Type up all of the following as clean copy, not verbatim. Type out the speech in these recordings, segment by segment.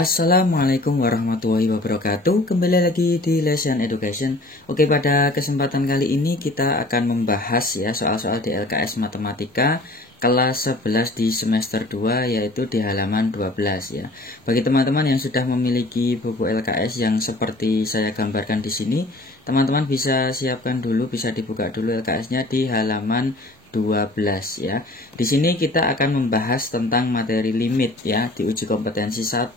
Assalamualaikum warahmatullahi wabarakatuh. Kembali lagi di Lesson Education. Oke, pada kesempatan kali ini kita akan membahas ya soal-soal di LKS Matematika kelas 11 di semester 2, yaitu di halaman 12 ya. Bagi teman-teman yang sudah memiliki buku LKS yang seperti saya gambarkan di sini, teman-teman bisa siapkan dulu, bisa dibuka dulu LKS-nya di halaman 12 ya. Di sini kita akan membahas tentang materi limit ya di uji kompetensi 1.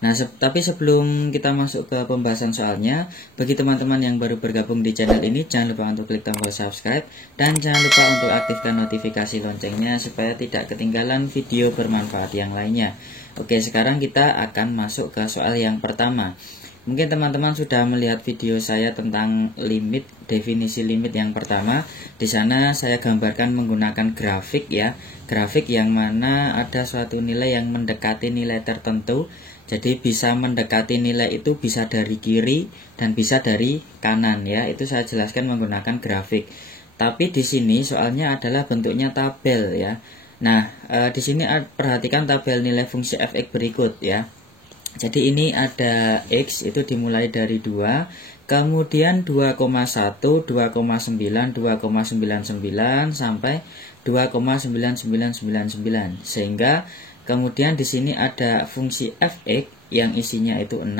Nah, tapi sebelum kita masuk ke pembahasan soalnya, bagi teman-teman yang baru bergabung di channel ini, jangan lupa untuk klik tombol subscribe dan jangan lupa untuk aktifkan notifikasi loncengnya supaya tidak ketinggalan video bermanfaat yang lainnya. Oke, sekarang kita akan masuk ke soal yang pertama. Mungkin teman-teman sudah melihat video saya tentang limit, definisi limit yang pertama. Di sana saya gambarkan menggunakan grafik ya. Grafik yang mana ada suatu nilai yang mendekati nilai tertentu. Jadi bisa mendekati nilai itu bisa dari kiri dan bisa dari kanan ya. Itu saya jelaskan menggunakan grafik. Tapi di sini soalnya adalah bentuknya tabel ya. Nah, di sini perhatikan tabel nilai fungsi fx berikut ya. Jadi ini ada X itu dimulai dari 2, kemudian 2,1, 2,9, 2,99 sampai 2,9999. Sehingga kemudian di sini ada fungsi fx yang isinya itu 6,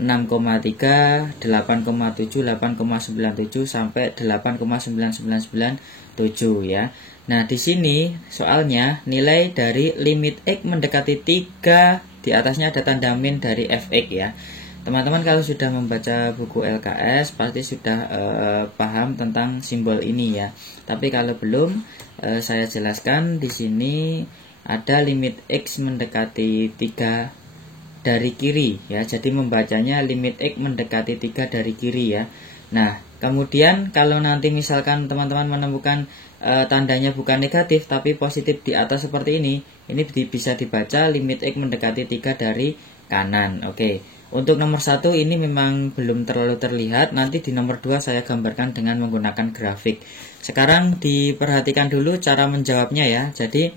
6,3, 8,7, 8,97 sampai 8,9997 ya. Nah, di sini soalnya nilai dari limit X mendekati 3, di atasnya ada tanda min dari fx ya. Teman-teman kalau sudah membaca buku LKS pasti sudah paham tentang simbol ini ya. Tapi kalau belum, saya jelaskan di sini ada limit X mendekati 3 dari kiri ya. Jadi membacanya limit X mendekati 3 dari kiri ya. Nah, kemudian kalau nanti misalkan teman-teman menemukan tandanya bukan negatif tapi positif di atas seperti ini bisa dibaca limit X mendekati 3 dari kanan. Oke. Untuk nomor 1 ini memang belum terlalu terlihat. Nanti di nomor 2 saya gambarkan dengan menggunakan grafik. Sekarang diperhatikan dulu cara menjawabnya ya. Jadi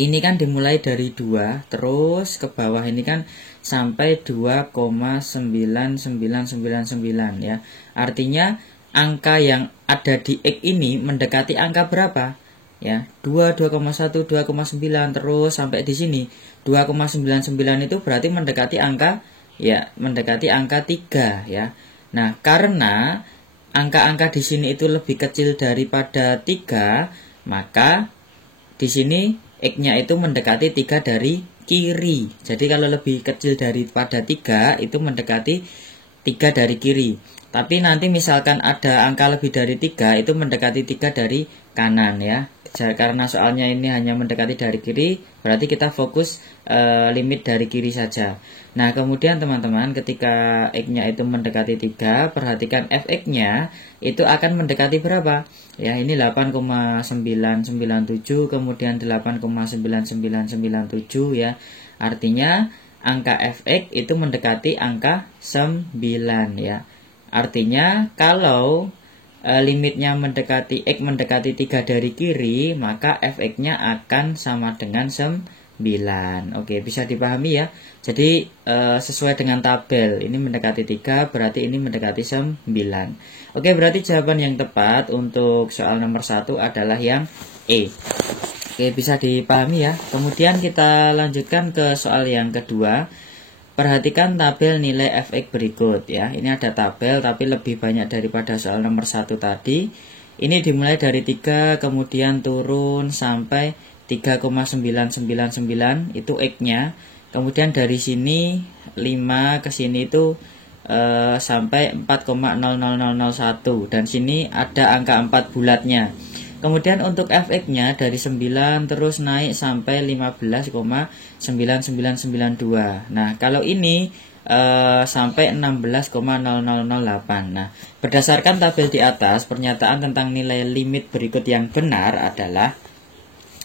ini kan dimulai dari 2 terus ke bawah ini kan sampai 2,99999 ya. Artinya angka yang ada di X ini mendekati angka berapa? Ya, 2, 2,1, 2,9 terus sampai di sini 2,99 itu berarti mendekati angka 3 ya. Nah, karena angka-angka di sini itu lebih kecil daripada 3, maka di sini X-nya itu mendekati 3 dari kiri. Jadi kalau lebih kecil daripada 3 itu mendekati 3 dari kiri. Tapi nanti misalkan ada angka lebih dari 3 itu mendekati 3 dari kanan ya. Karena soalnya ini hanya mendekati dari kiri, berarti kita fokus limit dari kiri saja. Nah, kemudian teman-teman ketika X-nya itu mendekati 3, perhatikan fx-nya itu akan mendekati berapa? Ya, ini 8,997 kemudian 8,9997 ya. Artinya angka fx itu mendekati angka 9 ya. Artinya kalau limitnya mendekati X mendekati 3 dari kiri, maka fx-nya akan sama dengan 9. Oke, bisa dipahami ya. Jadi sesuai dengan tabel, ini mendekati 3, berarti ini mendekati 9. Oke, berarti jawaban yang tepat untuk soal nomor 1 adalah yang E. Oke, bisa dipahami ya. Kemudian kita lanjutkan ke soal yang kedua. Perhatikan tabel nilai fx berikut ya. Ini ada tabel tapi lebih banyak daripada soal nomor 1 tadi. Ini dimulai dari 3 kemudian turun sampai 3,999 itu X-nya. Kemudian dari sini 5 ke sini itu sampai 4,00001 dan sini ada angka 4 bulatnya. Kemudian untuk fx-nya dari 9 terus naik sampai 15,99992. Nah, kalau ini sampai 16,0008. Nah, berdasarkan tabel di atas, pernyataan tentang nilai limit berikut yang benar adalah,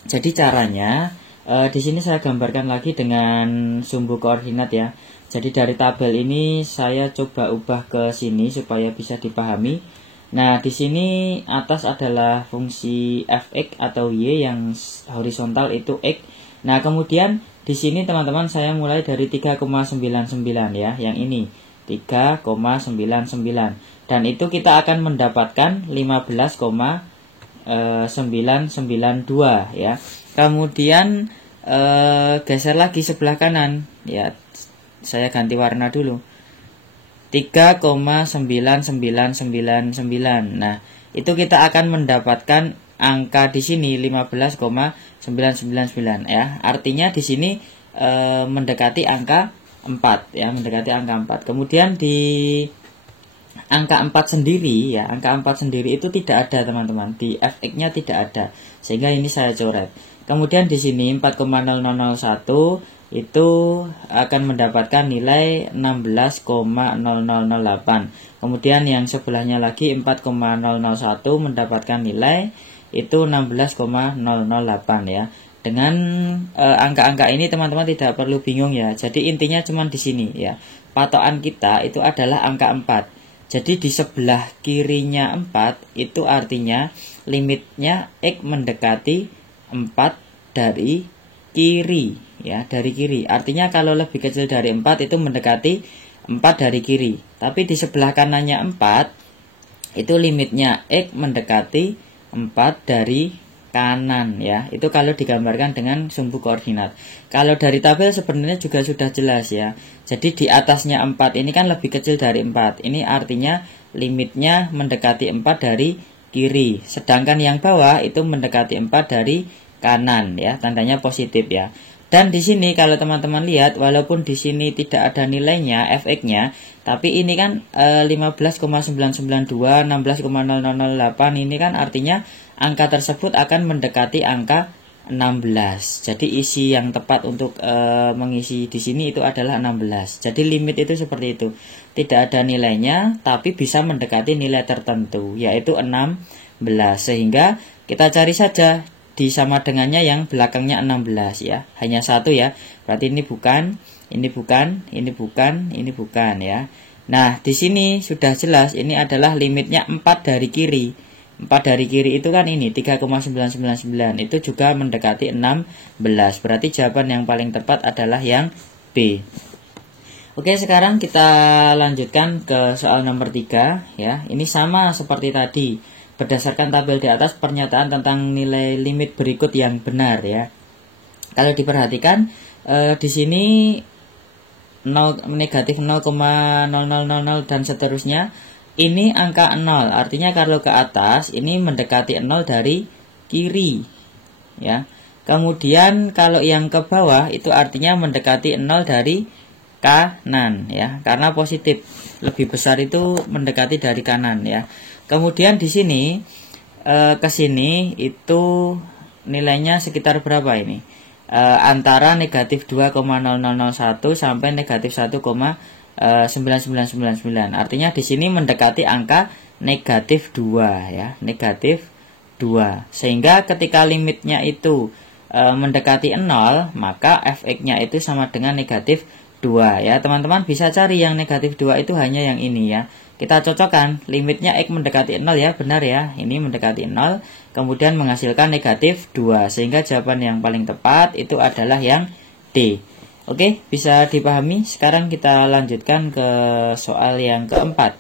jadi caranya di sini saya gambarkan lagi dengan sumbu koordinat ya. Jadi dari tabel ini saya coba ubah ke sini supaya bisa dipahami. Nah, di sini atas adalah fungsi fx atau y yang horizontal itu x. Nah, kemudian di sini teman-teman saya mulai dari 3,99 ya, yang ini 3,99, dan itu kita akan mendapatkan 15,992 ya. Kemudian geser lagi sebelah kanan ya, saya ganti warna dulu, 3,99999. Nah, itu kita akan mendapatkan angka di sini 15,999 ya. Artinya di sini mendekati angka 4 ya, mendekati angka 4. Kemudian di angka 4 sendiri ya, angka 4 sendiri itu tidak ada teman-teman, di fx-nya tidak ada, sehingga ini saya coret. Kemudian di sini 4,0001 itu akan mendapatkan nilai 16,0008. Kemudian yang sebelahnya lagi 4,001 mendapatkan nilai itu 16,008 ya. Dengan angka-angka ini teman-teman tidak perlu bingung ya. Jadi intinya cuma di sini ya. Patokan kita itu adalah angka 4. Jadi di sebelah kirinya 4 itu artinya limitnya X mendekati 4 dari kiri ya, dari kiri. Artinya kalau lebih kecil dari 4 itu mendekati 4 dari kiri. Tapi di sebelah kanannya 4 itu limitnya X mendekati 4 dari kanan ya. Itu kalau digambarkan dengan sumbu koordinat. Kalau dari tabel sebenarnya juga sudah jelas ya. Jadi di atasnya 4 ini kan lebih kecil dari 4. Ini artinya limitnya mendekati 4 dari kiri. Sedangkan yang bawah itu mendekati 4 dari kanan ya, tandanya positif ya. Dan di sini kalau teman-teman lihat, walaupun di sini tidak ada nilainya fx-nya, tapi ini kan 15,992, 16,0008 ini kan artinya angka tersebut akan mendekati angka 16. Jadi isi yang tepat untuk mengisi di sini itu adalah 16. Jadi limit itu seperti itu. Tidak ada nilainya tapi bisa mendekati nilai tertentu yaitu 16. Sehingga kita cari saja di sama dengannya yang belakangnya 16 ya. Hanya satu ya. Berarti ini bukan, ini bukan, ini bukan, ini bukan ya. Nah, di sini sudah jelas ini adalah limitnya 4 dari kiri. 4 dari kiri itu kan ini 3,999, itu juga mendekati 16. Berarti jawaban yang paling tepat adalah yang B. Oke, sekarang kita lanjutkan ke soal nomor 3 ya. Ini sama seperti tadi. Berdasarkan tabel di atas, pernyataan tentang nilai limit berikut yang benar ya. Kalau diperhatikan di sini negatif 0,0000 dan seterusnya. Ini angka 0, artinya kalau ke atas ini mendekati 0 dari kiri ya. Kemudian kalau yang ke bawah itu artinya mendekati 0 dari kanan ya, karena positif. Lebih besar itu mendekati dari kanan ya. Kemudian di sini ke sini itu nilainya sekitar berapa ini? Antara negatif 2,0001 sampai negatif 1,9999. Artinya di sini mendekati angka negatif 2 ya, negatif 2. Sehingga ketika limitnya itu mendekati 0, maka fx-nya itu sama dengan negatif 2 ya. Teman-teman bisa cari yang negatif 2 itu hanya yang ini ya. Kita cocokkan limitnya X mendekati 0 ya, benar ya. Ini mendekati 0, kemudian menghasilkan negatif 2. Sehingga jawaban yang paling tepat itu adalah yang D. Oke, bisa dipahami. Sekarang kita lanjutkan ke soal yang keempat.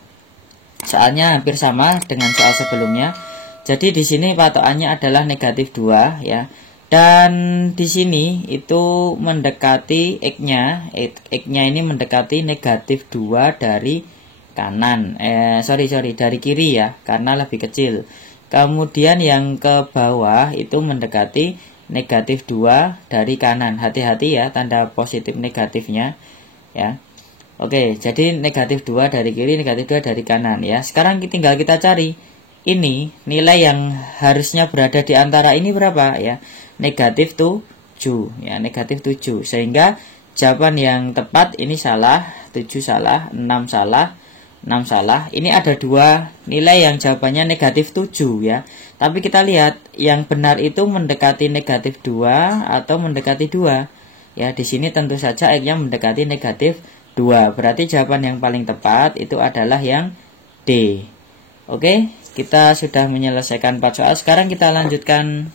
Soalnya hampir sama dengan soal sebelumnya. Jadi di sini patokannya adalah negatif 2 ya. Dan di sini itu mendekati X-nya. X-nya ini mendekati negatif 2 dari kanan, dari kiri ya, karena lebih kecil. Kemudian yang ke bawah itu mendekati negatif 2 dari kanan. Hati-hati ya, tanda positif negatifnya ya. Oke, jadi negatif 2 dari kiri, negatif 2 dari kanan ya. Sekarang tinggal kita cari ini nilai yang harusnya berada di antara ini berapa ya. Negatif 7 ya, negatif 7. Sehingga jawaban yang tepat ini salah, 7 salah, 6 salah, 6 salah. Ini ada dua nilai yang jawabannya negatif 7 ya. Tapi kita lihat yang benar itu mendekati negatif 2 atau mendekati 2. Ya, di sini tentu saja X-nya mendekati negatif 2. Berarti jawaban yang paling tepat itu adalah yang D. Oke, kita sudah menyelesaikan 4 soal. Sekarang kita lanjutkan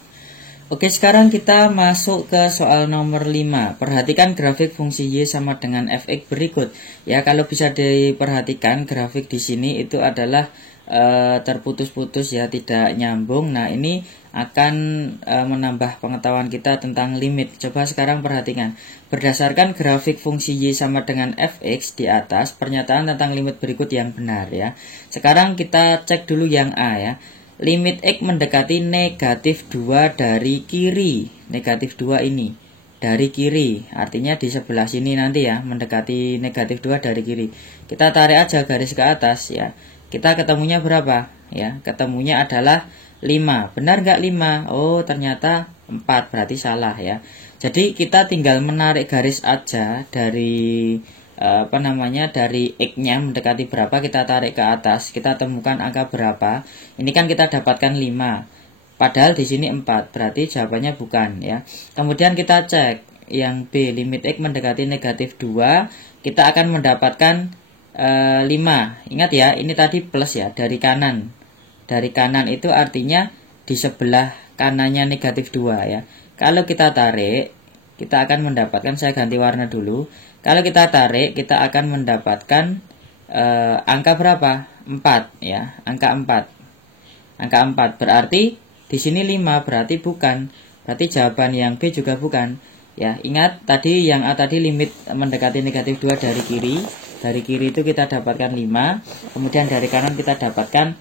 Oke, sekarang kita masuk ke soal nomor 5. Perhatikan grafik fungsi Y sama dengan fx berikut. Ya, kalau bisa diperhatikan grafik di sini itu adalah terputus-putus ya, tidak nyambung. Nah, ini akan menambah pengetahuan kita tentang limit. Coba sekarang perhatikan. Berdasarkan grafik fungsi Y sama dengan fx di atas, pernyataan tentang limit berikut yang benar ya. Sekarang kita cek dulu yang A ya. Limit X mendekati negatif 2 dari kiri. Negatif 2 ini dari kiri, artinya di sebelah sini nanti ya, mendekati negatif 2 dari kiri. Kita tarik aja garis ke atas ya. Kita ketemunya berapa? Ya, ketemunya adalah 5. Benar nggak 5? Oh, ternyata 4, berarti salah ya. Jadi kita tinggal menarik garis aja dari dari X-nya mendekati berapa, kita tarik ke atas, kita temukan angka berapa. Ini kan kita dapatkan 5. Padahal di sini 4, berarti jawabannya bukan ya. Kemudian kita cek yang B, limit X mendekati negatif 2, kita akan mendapatkan 5. Ingat ya, ini tadi plus ya, dari kanan. Dari kanan itu artinya di sebelah kanannya negatif 2 ya. Kalau kita tarik, kita akan mendapatkan, saya ganti warna dulu. Kalau kita tarik, kita akan mendapatkan angka berapa? 4 ya, angka 4. Angka 4 berarti di sini 5, berarti bukan. Berarti jawaban yang B juga bukan. Ya, ingat tadi yang A tadi limit mendekati negatif 2 dari kiri. Dari kiri itu kita dapatkan 5, kemudian dari kanan kita dapatkan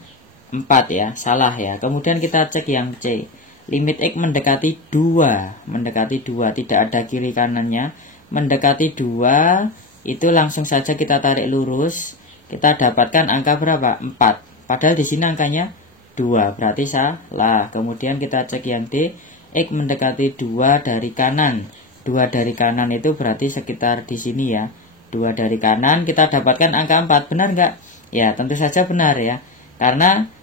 4 ya, salah ya. Kemudian kita cek yang C. Limit X mendekati 2, mendekati 2, tidak ada kiri kanannya. Mendekati 2, itu langsung saja kita tarik lurus, kita dapatkan angka berapa? 4. Padahal di sini angkanya 2, berarti salah. Kemudian kita cek yang D. X mendekati 2 dari kanan. 2 dari kanan itu berarti sekitar di sini ya. 2 dari kanan, kita dapatkan angka 4. Benar nggak? Ya, tentu saja benar ya. Karena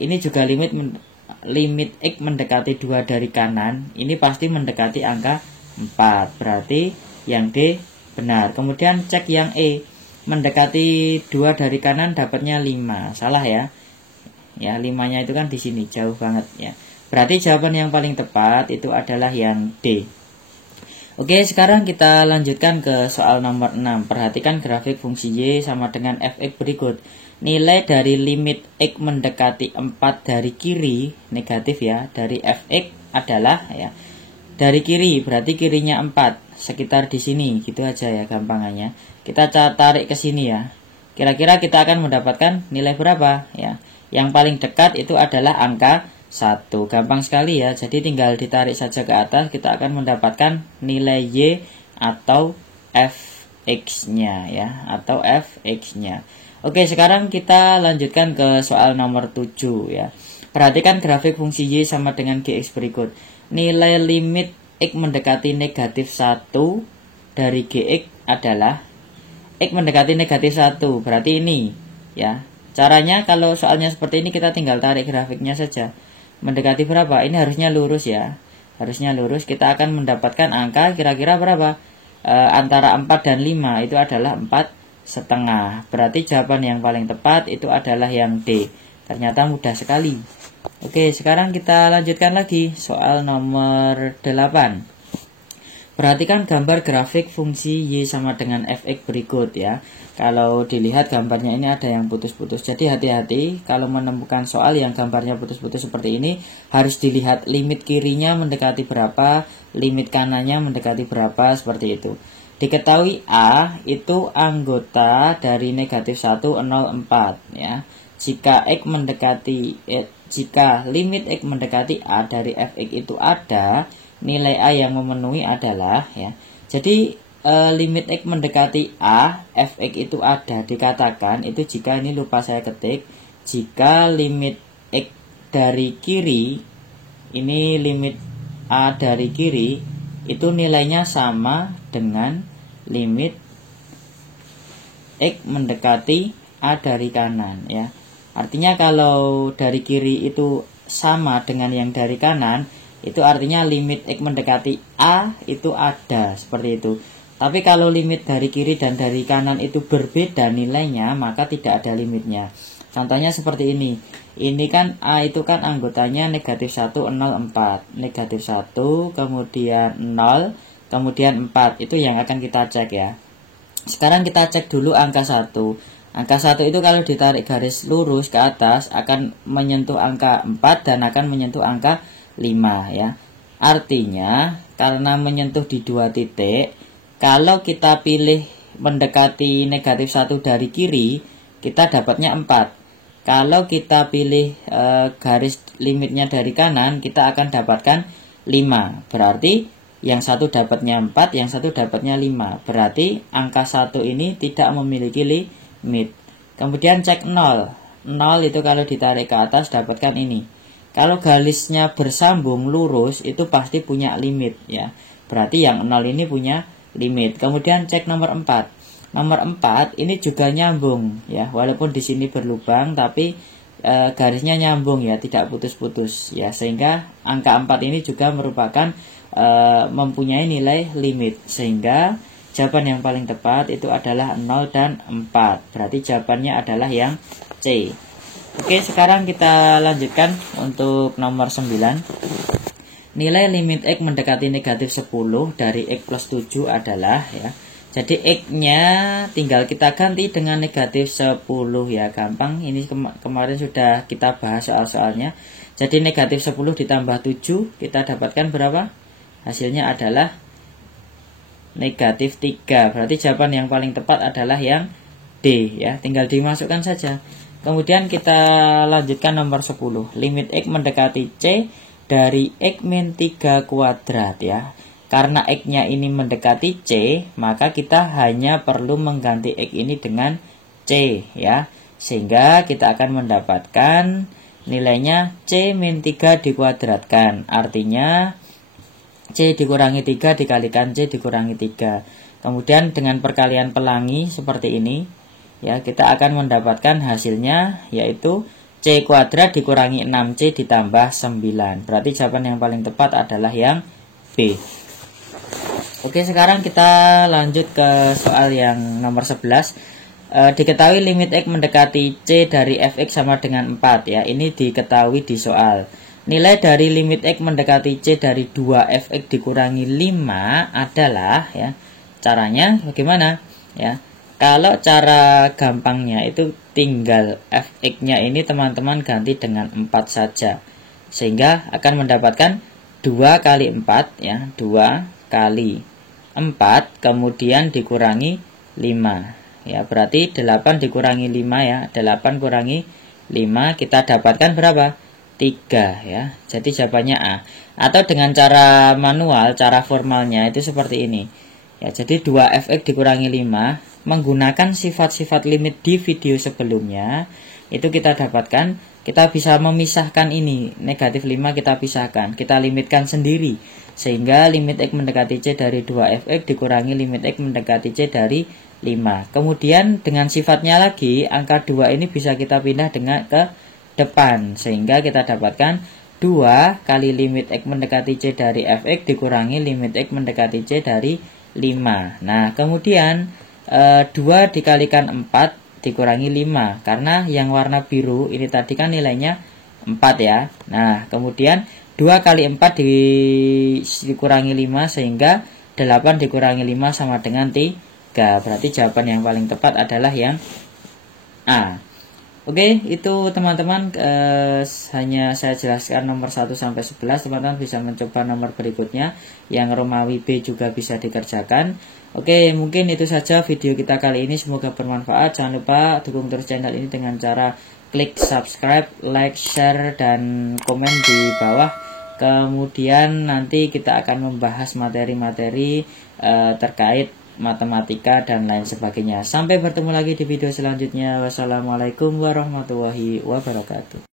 ini juga limit X mendekati 2 dari kanan, ini pasti mendekati angka 4, berarti yang D benar. Kemudian cek yang E, mendekati 2 dari kanan dapatnya 5, salah ya. Ya, 5-nya itu kan di sini, jauh banget ya. Berarti jawaban yang paling tepat itu adalah yang D. Oke, sekarang kita lanjutkan ke soal nomor 6. Perhatikan grafik fungsi Y sama dengan fx berikut. Nilai dari limit X mendekati 4 dari kiri, negatif ya, dari fx adalah ya, dari kiri, berarti kirinya 4, sekitar di sini, gitu aja ya gampangannya. Kita tarik ke sini ya. Kira-kira kita akan mendapatkan nilai berapa ya? Yang paling dekat itu adalah angka 1. Gampang sekali ya. Jadi tinggal ditarik saja ke atas, kita akan mendapatkan nilai Y atau fx-nya ya, atau fx-nya. Oke, sekarang kita lanjutkan ke soal nomor 7 ya. Perhatikan grafik fungsi Y sama dengan Gx berikut. Nilai limit X mendekati negatif 1 dari Gx adalah X mendekati negatif 1, berarti ini ya. Caranya kalau soalnya seperti ini, kita tinggal tarik grafiknya saja. Mendekati berapa? Ini harusnya lurus ya. Harusnya lurus, kita akan mendapatkan angka kira-kira berapa? Antara 4 dan 5, itu adalah 4,5. Berarti jawaban yang paling tepat itu adalah yang D. Ternyata mudah sekali. Oke, sekarang kita lanjutkan lagi soal nomor 8. Perhatikan gambar grafik fungsi Y sama dengan fx berikut ya. Kalau dilihat gambarnya ini ada yang putus-putus. Jadi hati-hati kalau menemukan soal yang gambarnya putus-putus seperti ini, harus dilihat limit kirinya mendekati berapa, limit kanannya mendekati berapa, seperti itu. Diketahui A itu anggota dari negatif 1, 0, 4 ya. Jika limit X mendekati A dari fx itu ada, nilai A yang memenuhi adalah ya. Jadi limit X mendekati A, fx itu ada, dikatakan itu jika, ini lupa saya ketik, jika limit X dari kiri, ini limit A dari kiri, itu nilainya sama dengan limit X mendekati A dari kanan ya. Artinya kalau dari kiri itu sama dengan yang dari kanan, itu artinya limit X mendekati A itu ada, seperti itu. Tapi kalau limit dari kiri dan dari kanan itu berbeda nilainya, maka tidak ada limitnya. Contohnya seperti ini. Ini kan A itu kan anggotanya negatif 1, 0, 4. Negatif 1, kemudian 0, kemudian 4. Itu yang akan kita cek ya. Sekarang kita cek dulu angka 1. Angka 1 itu kalau ditarik garis lurus ke atas akan menyentuh angka 4 dan akan menyentuh angka 5 ya. Artinya karena menyentuh di 2 titik, kalau kita pilih mendekati negatif 1 dari kiri, kita dapatnya 4. Kalau kita pilih garis limitnya dari kanan, kita akan dapatkan 5. Berarti yang satu dapatnya 4, yang satu dapatnya 5. Berarti angka 1 ini tidak memiliki limit. Kemudian cek 0. 0 itu kalau ditarik ke atas dapatkan ini. Kalau garisnya bersambung lurus itu pasti punya limit ya. Berarti yang 0 ini punya limit. Kemudian cek nomor 4. Nomor 4 ini juga nyambung ya, walaupun di sini berlubang tapi garisnya nyambung ya, tidak putus-putus ya, sehingga angka 4 ini juga merupakan mempunyai nilai limit, sehingga jawaban yang paling tepat itu adalah 0 dan 4. Berarti jawabannya adalah yang C. Oke, sekarang kita lanjutkan untuk nomor 9. Nilai limit X mendekati negatif 10 dari X plus 7 adalah ya. Jadi X-nya tinggal kita ganti dengan negatif 10 ya. Gampang, ini kemarin sudah kita bahas soal-soalnya. Jadi negatif 10 ditambah 7 kita dapatkan berapa? Hasilnya adalah negatif 3. Berarti jawaban yang paling tepat adalah yang D ya. Tinggal dimasukkan saja. Kemudian kita lanjutkan nomor 10. Limit X mendekati C dari X min 3 kuadrat ya. Karena X-nya ini mendekati C, maka kita hanya perlu mengganti X ini dengan C ya. Sehingga kita akan mendapatkan nilainya C min 3 dikuadratkan. Artinya C dikurangi 3 dikalikan C dikurangi 3. Kemudian dengan perkalian pelangi seperti ini ya, kita akan mendapatkan hasilnya yaitu C kuadrat dikurangi 6C ditambah 9. Berarti jawaban yang paling tepat adalah yang B. Oke, sekarang kita lanjut ke soal yang nomor 11. Diketahui limit X mendekati C dari fx sama dengan 4 ya. Ini diketahui di soal. Nilai dari limit X mendekati C dari 2fx dikurangi 5 adalah ya. Caranya bagaimana? Ya. Kalau cara gampangnya itu tinggal fx-nya ini teman-teman ganti dengan 4 saja. Sehingga akan mendapatkan 2 kali 4 ya, 2 kali 4 kemudian dikurangi 5. Ya, berarti 8 dikurangi 5 ya, 8 kurangi 5 kita dapatkan berapa? 3 ya. Jadi jawabannya A. Atau dengan cara manual, cara formalnya itu seperti ini. Ya, jadi 2fx dikurangi 5 menggunakan sifat-sifat limit di video sebelumnya itu kita dapatkan, kita bisa memisahkan ini, negatif 5 kita pisahkan, kita limitkan sendiri sehingga limit X mendekati C dari 2fx dikurangi limit X mendekati C dari 5. Kemudian dengan sifatnya lagi angka 2 ini bisa kita pindah dengan ke depan sehingga kita dapatkan 2 kali limit X mendekati C dari fx dikurangi limit X mendekati C dari 5. Nah, kemudian 2 dikalikan 4 dikurangi 5. Karena yang warna biru ini tadi kan nilainya 4 ya. Nah, kemudian 2 kali 4 dikurangi 5 sehingga 8 dikurangi 5 sama dengan 3. Berarti jawaban yang paling tepat adalah yang A. Oke, itu teman-teman hanya saya jelaskan nomor 1 sampai 11. Teman-teman bisa mencoba nomor berikutnya yang Romawi B juga bisa dikerjakan. Oke, mungkin itu saja video kita kali ini, semoga bermanfaat. Jangan lupa dukung terus channel ini dengan cara klik subscribe, like, share, dan komen di bawah. Kemudian nanti kita akan membahas materi-materi terkait matematika dan lain sebagainya. Sampai bertemu lagi di video selanjutnya. Wassalamualaikum warahmatullahi wabarakatuh.